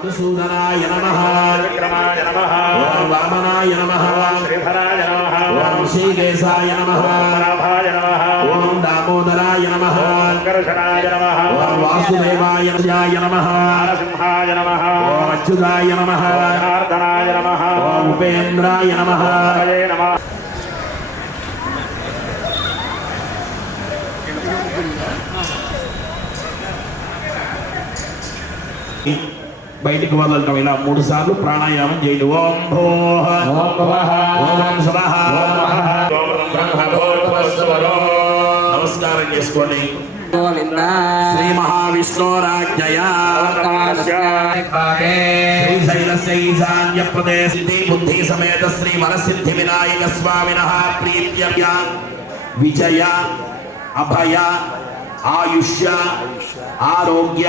మధుసూదనాయ నమః విక్రమాయ నమః ఓం వామనాయ నమః శ్రీధరాయ నమః ఓం శ్రీకేశాయ నమః పరాభాయ నమః ఓం దామోదరాయ నమః కరుషణాయ నమః ఓం వాసుదేవాయ నమః నరసింహాయ నమః ఓం అచ్యుతాయ నమః జనార్దనాయ నమః ఓం ఉపేంద్రాయ నమః హరే నమః. బయటికి వదలటం ఇలా 3 సార్లు ప్రాణాయామం చేయండి. ఓం భోః ఓం భవః ఓం స్వః ఓం బ్రహ్మభూర్భువస్సువరో. నమస్కారం చేసుకోండి. గోవింద శ్రీ మహావిష్ణోరాజ్ఞయా శ్రీశైలస్య ఈశాన్య ప్రదేశే బుద్ధి సమేత శ్రీ వరసిద్ధి వినాయక స్వామినః ప్రీత్య విజయ అభయ ఆయుష్య ఆరోగ్య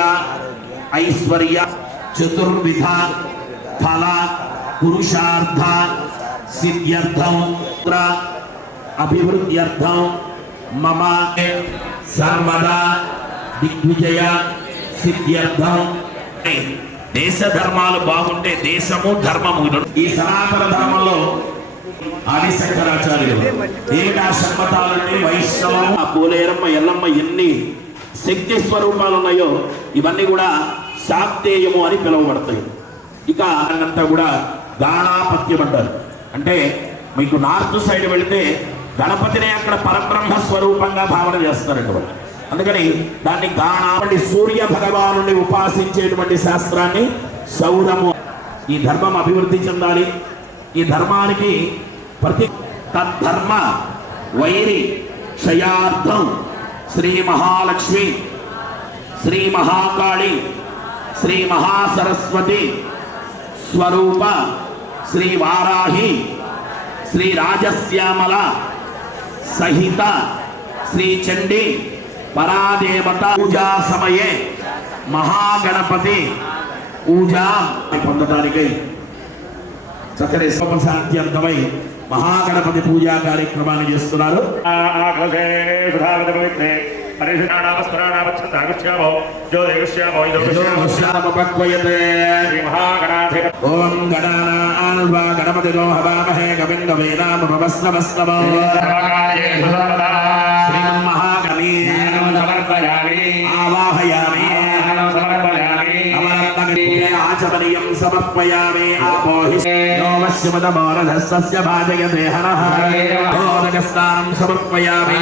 ఐశ్వర్య చతుర్విధ ఫల పురుషార్థ సిద్ధ్యర్థం అభివృద్ధ్యర్థం మమ సర్వదా దిగ్విజయ సిద్ధ్యర్థం. దేశ ధర్మాలు బాగుంటే దేశము ధర్మము. ఈ సనాతన ధర్మంలో ఆదిశంకరాచార్యులు ఏడా షణ్మతాలన్నీ వైష్ణవం పోలేరమ్మ ఎల్లమ్మ ఎన్ని శక్తి స్వరూపాలు ఉన్నాయో ఇవన్నీ కూడా శాక్తేయము అని పిలువబడతాయి. ఇక అంతా కూడా గాణాపత్యం అంటారు. అంటే మీకు నార్త్ సైడ్ వెళితే గణపతిని అక్కడ పరబ్రహ్మ స్వరూపంగా భావన చేస్తారంట. అందుకని దాన్ని గాణాపతి సూర్య భగవాను ఉపాసించేటువంటి శాస్త్రాన్ని సౌరము. ఈ ధర్మం అభివృద్ధి చెందాలి. ఈ ధర్మానికి ప్రతి తద్ధర్మ వైరి క్షయార్థం శ్రీ మహాలక్ష్మి శ్రీ మహాకాళి శ్రీ మహాసరస్వతి స్వరూప శ్రీ వారాహి శ్రీ రాజశ్యామల సహిత శ్రీ చండీ పరాదేవత పూజా సమయే మహాగణపతి పూజా పొందడానికై చక్కని శాంత్యంతమై మహాగణపతి పూజా కార్యక్రమాన్ని చేస్తున్నారు. ఓం గణానాన్వా గణపతిలో హవామహే కవిం కవీనాముపమస్నమస్నమో శ్రీమన్మహాగణీ ఆవాహయామి ఆచమనీయం సమర్పయామి. ఆపోహిమదమోరధస్య భాజయతే హరః ఓదకస్నానం సమర్పయామి.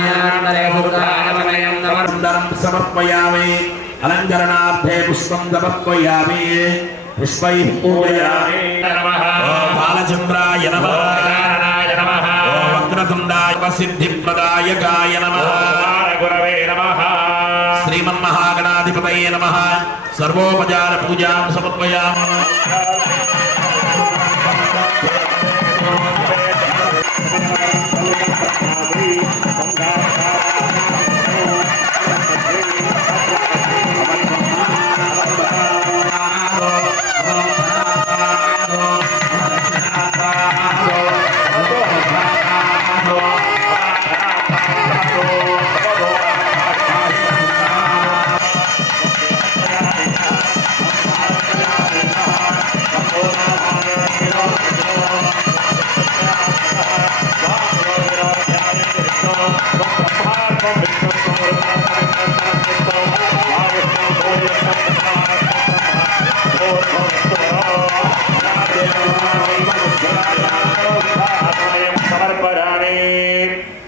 సుందరం సమర్పయామి. అలంకరణార్థే పుష్పం సమర్పయామి. పుష్పైః పూజయామి. బాలచంద్రాయ నమః. వక్రతుండాయ సిద్ధిప్రదాయకాయ నమః. శ్రీమన్మహాగణాధిపతయే నమః. సర్వోపచార పూజాం సమర్పయామి.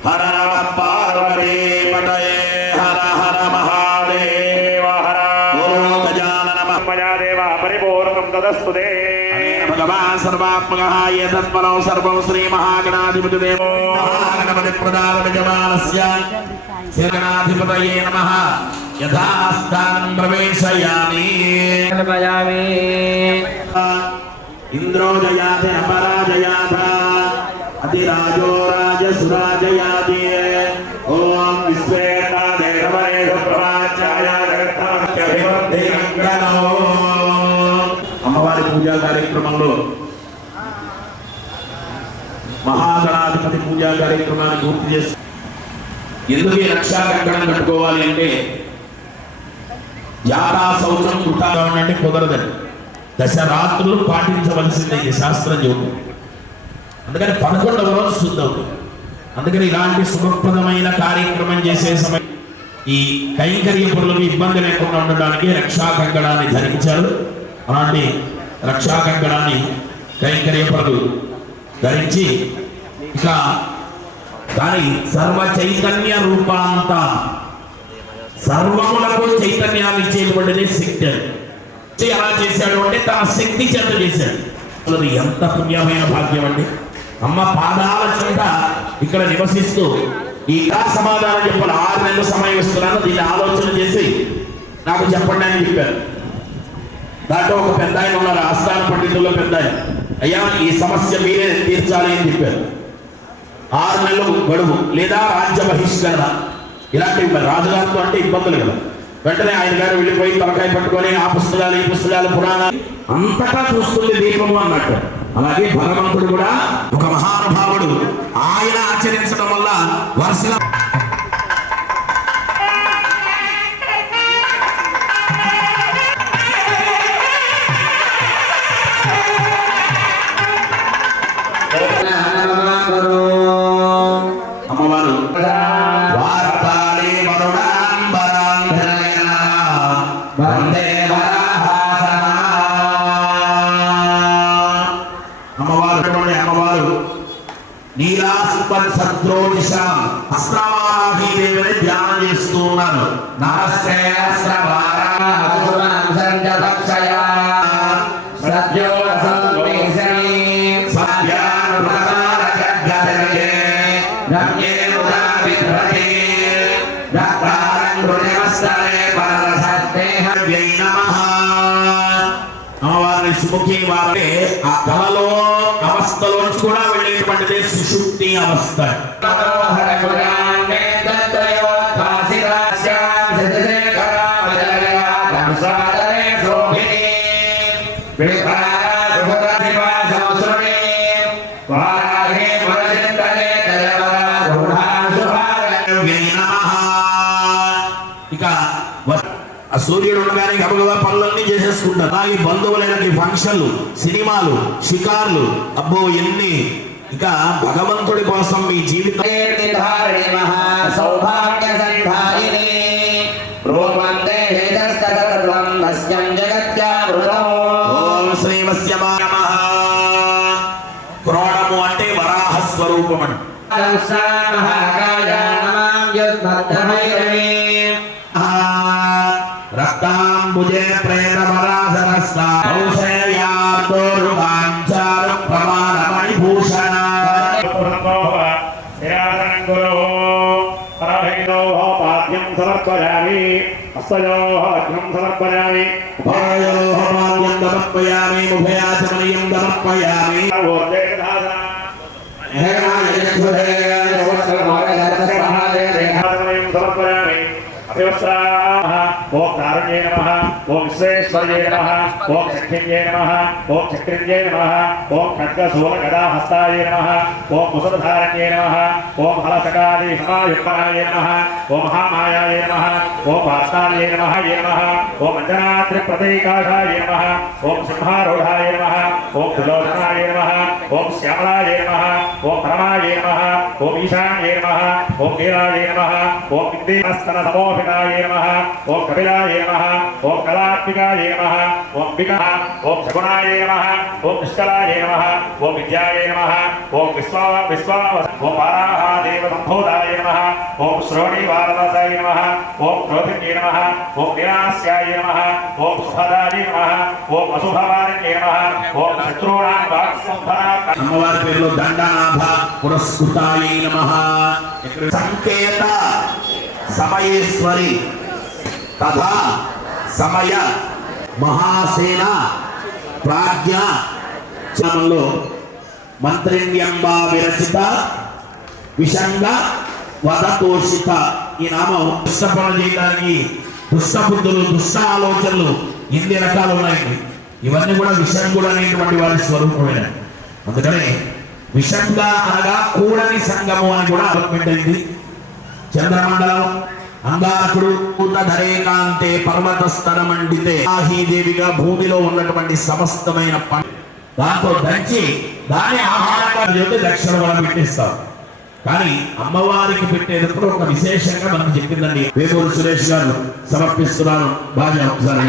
హర నమ పార్వతీ పతయే హర హర మహాదేవ హర. ఓం గజానన మయాదేవ పరిపూర్ణం తదస్తుతే. భగవాన్ సర్వాత్మకః ఏతత్పరో సర్వం శ్రీ మహాగణాధిపతి దేవో మహాగణపతి ప్రదాన యజమానస్య శ్రీగణాధిపతయే నమః. యథాస్థానం ప్రవేశయామి. ఇంద్రో జయాతి అపరాజయాత అతిరాజో రాజసురాజయాతి. ఓం అమ్మవారి పూజా కార్యక్రమంలో మహాగణాధిపతి పూజా కార్యక్రమాన్ని పూర్తి చేసి ఎందుకు ఈ రక్షా కంకణం కట్టుకోవాలి అంటే జాతా శౌచం కుట్టాలంటే కుదరదండి. దశరాత్రులు పాటించవలసిందే ఈ శాస్త్రం చెబుతుంది. అందుకని 11వ రోజు శుద్ధం. అందుకని ఇలాంటి శుభప్రదమైన కార్యక్రమం చేసే సమయం ఈ కైంకర్య పనులకు ఇబ్బంది లేకుండా ఉండడానికి రక్షా కంకణాన్ని ధరించారు. అలాంటి రక్షా కంకణాన్ని కైంకర్య పనులు ధరించి ఇక దాని సర్వ చైతన్య రూపాంత సర్వములకు చైతన్యాన్ని ఇచ్చేటువంటిది శక్తి. ఎలా చేశాడు అంటే తన శక్తి చేత చేశాడు. అది ఎంత పుణ్యమైన భాగ్యం అండి. అమ్మ పాదాల చెంత ఇక్కడ నివసిస్తూ ఈ సమాధానం చెప్పాలి. 6 నెలలు సమయం ఇస్తున్నాను, దీన్ని ఆలోచన చేసి నాకు చెప్పండి అని చెప్పారు. దాంట్లో ఒక పెద్ద ఆయన ఉన్నారు, ఆస్థాన పండితుల్లో పెద్ద ఆయన. అయ్యా ఈ సమస్య మీరే తీర్చాలి అని చెప్పారు. 6 నెలలు గడువు లేదా రాజ్య బహిష్కరణ ఇలాంటివి రాజుగారితో అంటే ఇబ్బందులు కదా. వెంటనే ఆయన గారు వెళ్ళిపోయి తలకాయ పట్టుకొని ఆ పుస్తకాలు ఈ పుస్తకాలు పురాణాలు అంతటా చూస్తుంది దీపము అన్నట్టు. అలాగే భగవంతుడు కూడా ఒక మహానుభావుడు, ఆయన ఆచరించడం వల్ల వరుసగా అమ్మవారు అమ్మవారు నీలాస్పద్రోషం అస్త్రవాహీదేవిని ధ్యానం చేస్తూ ఉన్నారు. నమస్తే అమ్మవారిని సుముఖి వారే ఆ కళలో అవస్థలోంచి కూడా వెళ్ళేటువంటిది సుషుప్తి అవస్థ. ఇక ఆ సూర్యుడు ఉండగానే గబగబా పనులన్నీ చేసేసుకుంటారు. అలాగే బంధువులైన ఫంక్షన్లు, సినిమాలు, షికార్లు, అబ్బో ఎన్ని. ఇక భగవంతుడి కోసం మీ జీవితం క్రోడము అంటే వరాహ స్వరూపం అండి. రక్తాంబుజే ప్రేతమరాసరస్తా కౌశల్యాదోరుగాంచారు ప్రమాణమణిభూషణ పాద్యం సమర్పయామి, హస్తయోః అర్ఘ్యం సమర్పయామి, ఉభయోః పాద్యం సమర్పయామి, ఉభయాచమనీయం సమర్పయామి. సమర్పయామి. అభివస్త్రాః ఓం కారుణ్యే నమః, ఓం విశ్వేశ్వర్యే నమః, ఓం శక్తిన్యే నమః, ఓం చక్రిన్యే నమః, ఓం ఖడ్గశూలగదాహస్తాయ నమః, ఓం ముసలధారణ్యే నమః, ఓం హలసకాది సమాయుక్తాయ నమః, ఓం మహామాయాయ నమః, ఓం వాస్తాయ నమః ఓం అంజనాద్రి ప్రతీకాశాయ నమః, ఓం సింహారూఢాయ నమః, ఓం త్రిలోచనాయ నమః, ఓం శ్యామలాయ నమః, ఓం పరమాయ నమః, ఓం ఈశాన్యే నమః, ఓం నీలాయ నమః, ఓం ఇంద్రియస్తన సమోహితాయ నమః, ఓం కపిలాయ నమః, ఓం కళాత్మికాయ నమః, ఓం వికః, ఓం సగుణాయ నమః, ఓం నిష్కలాయ నమః, ఓం విద్యాయ నమః, ఓం ఓం వారాహదేవ సంభూతాయ నమః, ఓం శ్రోణీవారదాసాయ నమః, ఓం క్రోధిన్యే నమః, ఓం వినాశ్యాయ నమః, ఓం సుభదాయ నమః, ఓం అశుభవారిణ్యే నమః, ఓం శత్రూణాం వాక్సంభనా. అమ్మవారి పేరులో దండనాభ పురస్కృతాయ నమః. సంకేత సమయేశ్వరి తథా సమయ మహాసేన ప్రాజ్ఞ చమంలో మంత్రిణ్యంబా విరచిత విషంగ వదతోషిత ఈ నామం దుష్టపన చేయడానికి దుష్ట బుద్ధులు, దుష్ట ఆలోచనలు ఎన్ని రకాలు ఉన్నాయండి. ఇవన్నీ కూడా విషంగుడు అనేటువంటి వారి స్వరూపమైన. అందుకనే విషంగ అనగా కూడని సంగము అని కూడా డెవలప్మెంట్ అయింది. చంద్రమండలం అంగారకుడు ధరేకాంతే పర్వత స్థలమండితే దేవిగా భూమిలో ఉన్నటువంటి సమస్తమైన దాంతో దంచి దాని ఆహారంగా చెబితే దక్షిణ మనం పెట్టిస్తాం. కానీ అమ్మవారికి పెట్టేటప్పుడు ఒక విశేషంగా మనకు చెప్పిందండి. వేమూరు సురేష్ గారు సమర్పిస్తున్నాను. బాగా ఒకసారి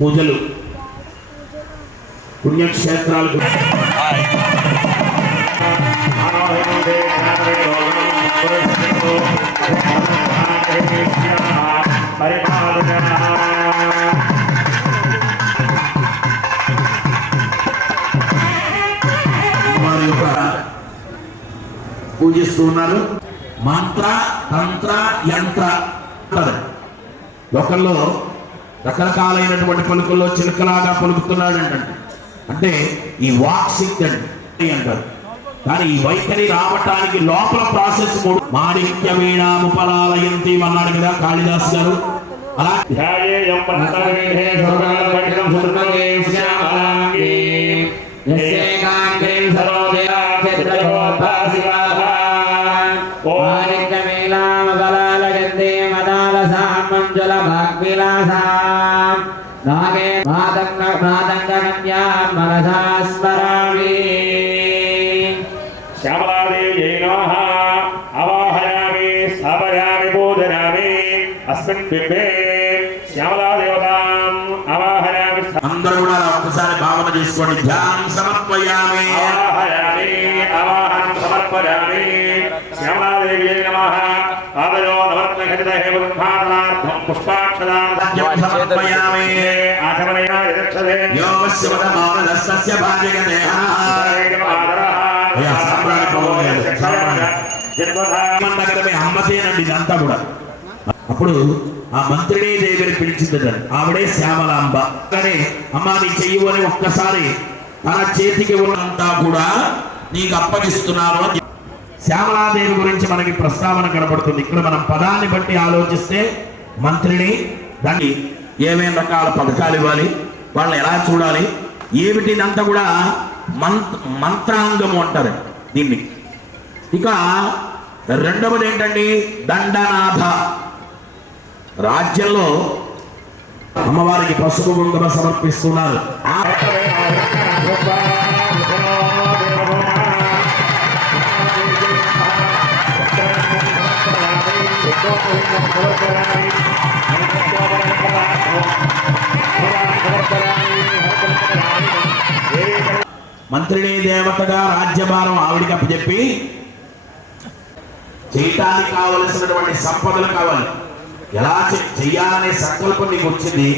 పూజలు పుణ్యక్షేత్రాలకు పూజిస్తున్నారు. మంత్ర తంత్ర యంత్ర లోకల్లో రకరకాలైనటువంటి పలుకుల్లో చిలకలాగా పలుకుతున్నాడు అంటే ఈ వాక్ శక్తి అంటారు. కానీ ఈ వైఖరి రావటానికి లోపల ప్రాసెస్ మాణిక్య వీణాముపలాలయంతి అన్నాడు కదా కాళిదాస్ గారు. అలా శ్యామలాదేవ్యై నమః అవాహయామి స్థాపయామి పూజయామి అస్మిన్ బింబే శ్యామలాదేవతాం అవాహయామి. అందరూ కూడా ఒక్కసారి భావన చేసుకోండి. ధ్యానం సమర్పయామి అవాహయామి అవాహనం సమర్పయామి. శ్యామలాదేవ్యై నమః ఆదయో నవర్తన ఖచ్చిత హేమదుర్భారణార్థం పుష్పాక్షదానం సమర్పయామి. ఆచమనయాయ దక్షతే యోగస్య వదమానస్య భాజయదేహ అమ్మతేనండి ఇదంతా కూడా. అప్పుడు ఆ మంత్రిని దేవిని పిలిచిందట. ఆవిడే శ్యామలాంబ. కానీ అమ్మా నీ చెయ్యి అని ఒక్కసారి తన చేతికి ఉన్నంతా కూడా నీకు అప్పగిస్తున్నాను అని శ్యామలాదేవి గురించి మనకి ప్రస్తావన కనబడుతుంది. ఇక్కడ మనం పదాన్ని బట్టి ఆలోచిస్తే మంత్రిని దాన్ని ఏమేం రకాల పథకాలు ఇవ్వాలి, వాళ్ళని ఎలా చూడాలి, ఏమిటి ఇదంతా కూడా మంత్రాంగము అంటారు దీన్ని. ఇక రెండవది ఏంటండి దండనాథ. రాజ్యంలో అమ్మవారికి పసుపు కుంకుమ సమర్పిస్తున్నారు. మంత్రిని దేవతగా రాజ్యభారం ఆవిడికి అప్పచెప్పి చేయటానికి కావలసినటువంటి సంపదలు కావాలి. ఎలా చెయ్యాలనే సంకల్పం నీకు వచ్చింది.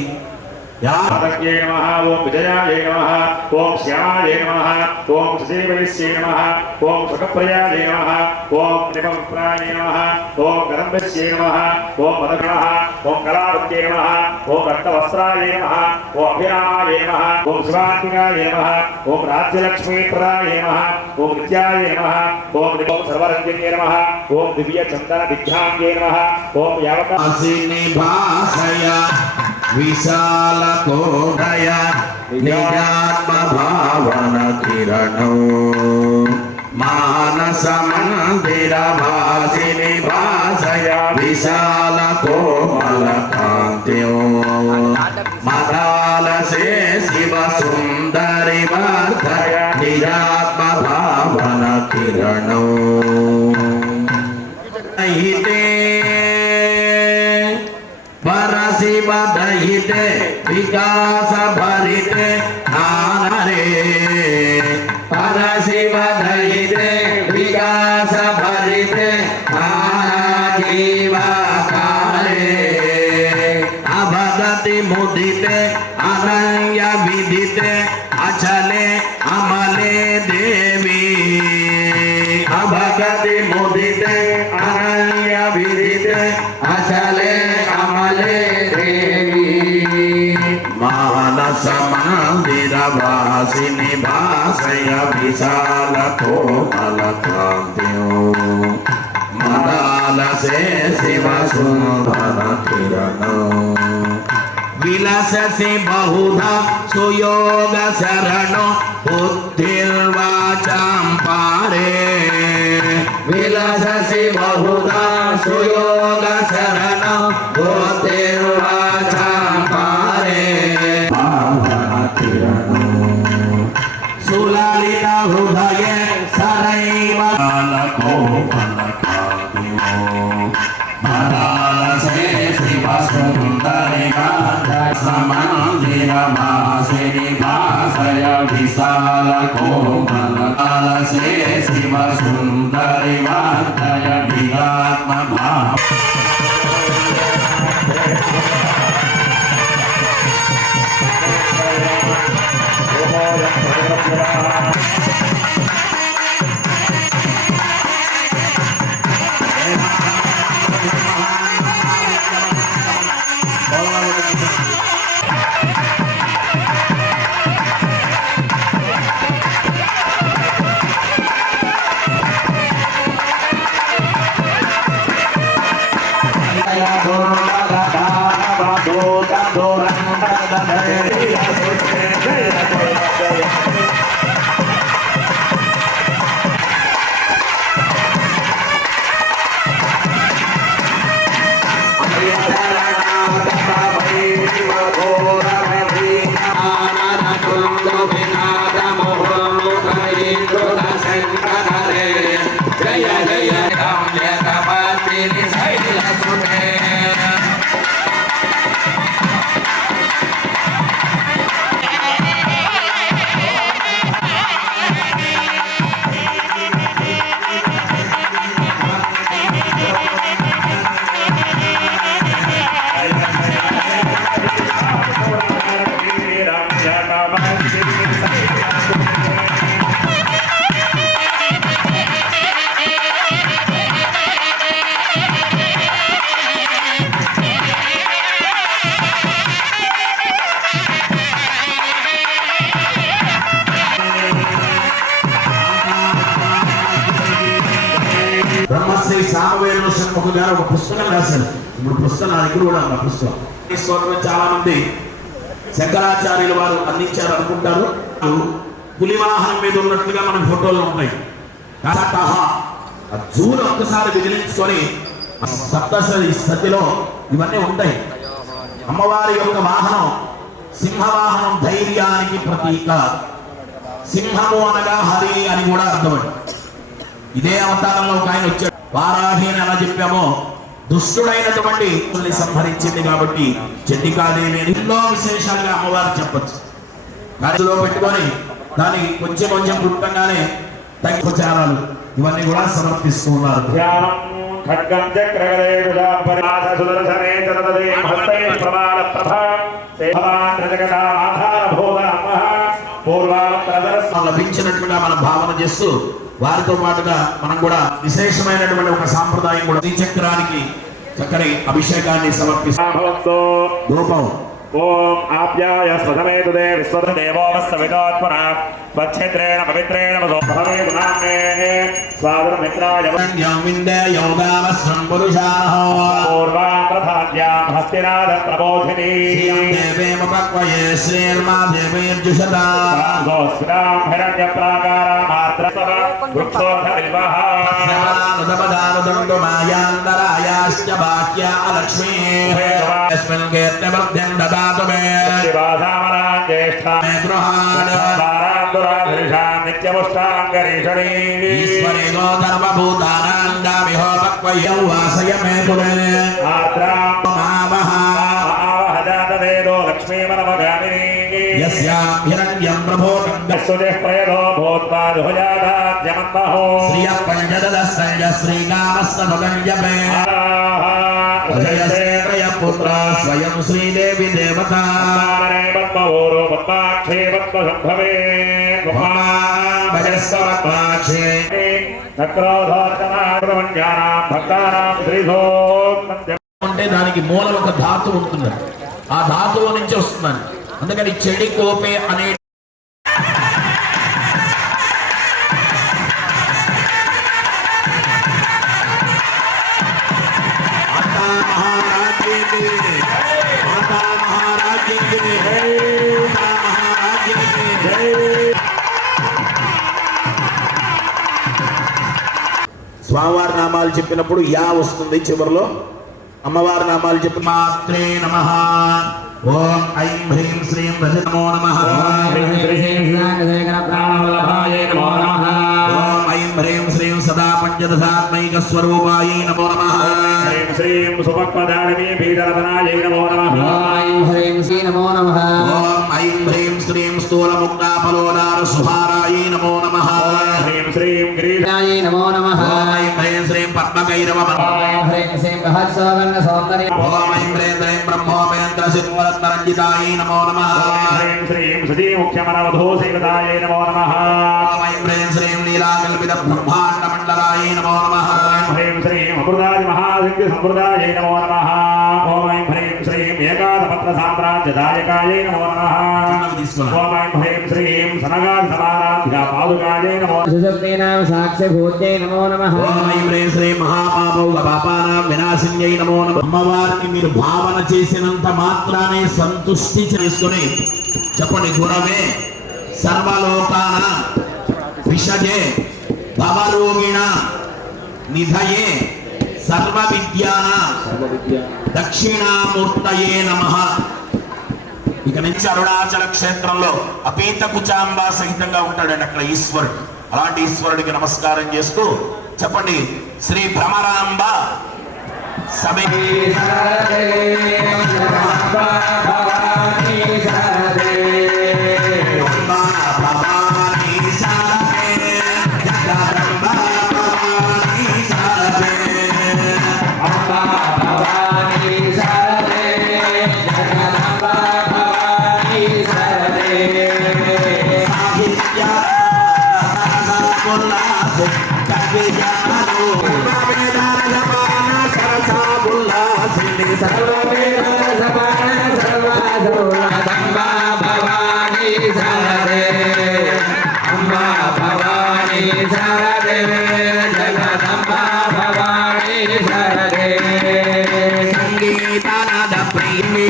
ఓం విజయాయ నమః, ఓం శ్యామాయ నమః, ఓం శ్రీవైశ్యై నమః, ఓం సుఖప్రయాయ నమః, ఓం నిపప్రాయ నమః, ఓం గరంభస్యై నమః, ఓం మదగణః, ఓం కళావత్యై నమః, ఓం రక్తవస్త్రాయ నమః, ఓం అభిరామాయ నమః, ఓం శివాత్మికాయ నమః, ఓం రాజ్యలక్ష్మీప్రదాయ నమః, ఓం నిత్యాయ నమః, ఓం సర్వరంజన్యై నమః, ఓం దివ్య చందన విద్యాన్యై నమః, ఓం భాషయ విశాల కోడయ నిజాత్మ భావన కిరణో మానస మందిర భాసిని భాష విశాల కోమల కాంత్యో మదాలసే శివ సుందరి వర్ధయ నిజాత్మ భావన కిరణో దహితే పరశివ దహితే వికాస భరితే ఆనరే పరశివ దహితే వికాస భరితే ఆజీవకారే అభగతి ముదితే అనన్య విదితే అచలే అమలే దేవి అభగతి ముదితే అనన్య విదితే అచలే అమలే దేవి మానస మందిర వాసిని భాసయ విశాల కోమల కాంత్యో మదాలసే శివ సుందర కిరణో విలససి బహుధా సుయోగ శరణో బుద్ధిర్వాచాం పారే విలససి బహుధా సుయోగ శరణో బుద్ధిర్వాచాం పారే భావన కిరణో సులలిత హృదయ సరైవ మదాలసే శివ సుందరి మందిర మాసిని భాసయ విశాల కోమలసే శివ సుందరి వర్ధయ విరాత్మ భావ బ్రహ్మశ్రీ సామవేద శర్మ గారు ఒక పుస్తకం రాశారు. ఇప్పుడు పుస్తకం నా దగ్గర కూడా ఉన్న పుస్తకం ఈ స్తోత్రం చాలా మంది శంకరాచార్యుల వారు అందించారు అనుకుంటారు. పులి వాహనం మీద ఉన్నట్లుగా మన ఫోటోలు ఉన్నాయి. జూను ఒక్కసారి విదిలించుకొని సప్తశతి స్థితిలో ఇవన్నీ ఉంటాయి. అమ్మవారి యొక్క వాహనం సింహవాహనం, ధైర్యానికి ప్రతీక. సింహము అనగా హరి అని కూడా అర్థమండి. ఇదే అవతారంలో ఒక ఆయన వచ్చాడు. వారాహి అని ఎలా చెప్పామో దుష్టుడైనటువంటి సంహరించింది కాబట్టి చండికాదేవి అని ఎన్నో విశేషాలుగా అమ్మవారు చెప్పచ్చు. గాడిలో పెట్టుకొని దానికి కొంచెం కొంచెం పుట్టంగానే తగ్గిచారాలు ఇవన్నీ కూడా సమర్పిస్తూ ఉన్నారు. ఖడ్గం చక్రగదేశా పరినాథ సుదర్శనే చరదే మహత్తై ప్రమాణ ప్రభా సేవాన్ జగదా ఆధారభూత అమ్మః పూర్వాత్రదరస్ లభించినట్లుగా మనం భావన చేస్తూ వారితో పాటుగా మనం కూడా విశేషమైనటువంటి ఒక సాంప్రదాయం కూడా శ్రీచక్రానికి చక్కని అభిషేకాన్ని సమర్పిస్తాం. ధూపం ఓం ఆప్యాయ స్వధమేతుదే విశ్వదేవో వస్సవిదోత్మన స్వచ్ఛేత్రేణ పవిత్రేణ వదోభవే గుణామే స్వాగతమిత్రాయ విందే యోగావస్రం పురుషాః పూర్వాం ప్రధాన్యాం హస్తినాథ ప్రబోధినీ దేవేమపక్వయే శ్రీర్మా దేవైర్జుషతా గోస్రాం హిరణ్య ప్రాకారామాత్ర వృక్షోధ విల్వః మాయాంతరాయ बाह्याश्च बाह्या लक्ष्मी अस्मिन् कीर्तिवृद्धिं ददातु मे ज्येष्ठा मे गृहान् नित्यमुष्टाङ्गरीषणी ईश्वरे सर्वभूतानां दामिहो भक्वयौ वासय मे कुले महावहावहजातवेदो लक्ष्मीमनमगामिनी यस्यां हिरण्यं प्रभोगं यस्सुदेः प्रयतो भूत्वादुभजादाद्यमन्महो श्रियः पञ्चदशस्तञ्ज श्रीकामस्तनुगञ्जपे अजयसे त्रयपुत्रा स्वयं श्रीदेवी देवता पद्मवोरो पद्माक्षे पद्मसम्भवे भजस्वपद्माक्षे नक्रोधोर्जनार्दमन्यानां भक्तानां श्रीधोन्नद्य అంటే దానికి మూలం ఒక ధాతువు ఉంటుంది. ఆ ధాతువు నుంచి వస్తుందని. అందుకని చెడి కోపే అనే స్వామివారి నామాలు చెప్పినప్పుడు యా వస్తుంది చివరిలో. అమ్మవారి నామాలు చెప్పి మాత్రే నమః. ఓం ఐం హ్రీం శ్రీం రజ నమో నమః. ఓం ఐం హ్రీం శ్రీం సదా పంచదశాత్మైక స్వరూపాయై నమో నమః. ह्रीं श्रीं सुभक्पदाणिनी भीतरतनायै नमो नमः ॐ ह्रीं श्री नमो नमः ఓం ఐం హ్రీం శ్రీం స్థూలముక్తాఫలోదార సుహారాయై నమో నమః. ह्रीं श्रीं गिरीश य नमो नमः ఓం ఐం హ్రీం శ్రీం పద్మకైరవ ॐ ह्रीं श्रीं बृहत्सवर्ण सौन्दर्य ఓం ఐం హ్రీం శ్రీం బ్రహ్మోపేంద్ర శివరత్నరంజితాయై నమో నమః. ह्रीं श्रीं सतीमुख्यमनवधू सेवितायै नमो नमः ఓం ఐం హ్రీం శ్రీం లీలాకల్పిత బ్రహ్మాండ మండలాయై నమో నమః. ह्रीं श्रीं अमृतादि महासिद्धि संप्रदायै नमो नमः ॐ ऐं ह्रीं श्रीं एकादपत्र साम्राज्यदायकायै नमो नमः ॐ ऐं ह्रीं श्रीं सनगादि समाराध्या पादुकायै नमो सुशक्तीनां साक्ष्यभूत्यै नमो नमः ఓం ఐం హ్రీం శ్రీం మహాపాపౌ పాపానాం వినాశిన్యై నమో నమః. అమ్మవారికి మీరు భావన చేసినంత మాత్రానే సంతుష్టి చేసుకుని చెప్పండి. గురవే సర్వలోకాన విషజే భవరోగిణ నిధయే సర్వ విద్యాన దక్షిణామూర్తయే నమః. ఇక నుంచి అరుణాచల క్షేత్రంలో అపీత కుచాంబ సహితంగా ఉంటాడండి అక్కడ ఈశ్వరుడు. అలాంటి ఈశ్వరుడికి నమస్కారం చేస్తూ చెప్పండి. శ్రీ భ్రమరాంబ సభే సంగీతానాద ప్రేమి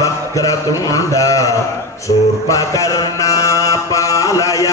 వక్రతుండ శూర్పకర్ణ పాలయ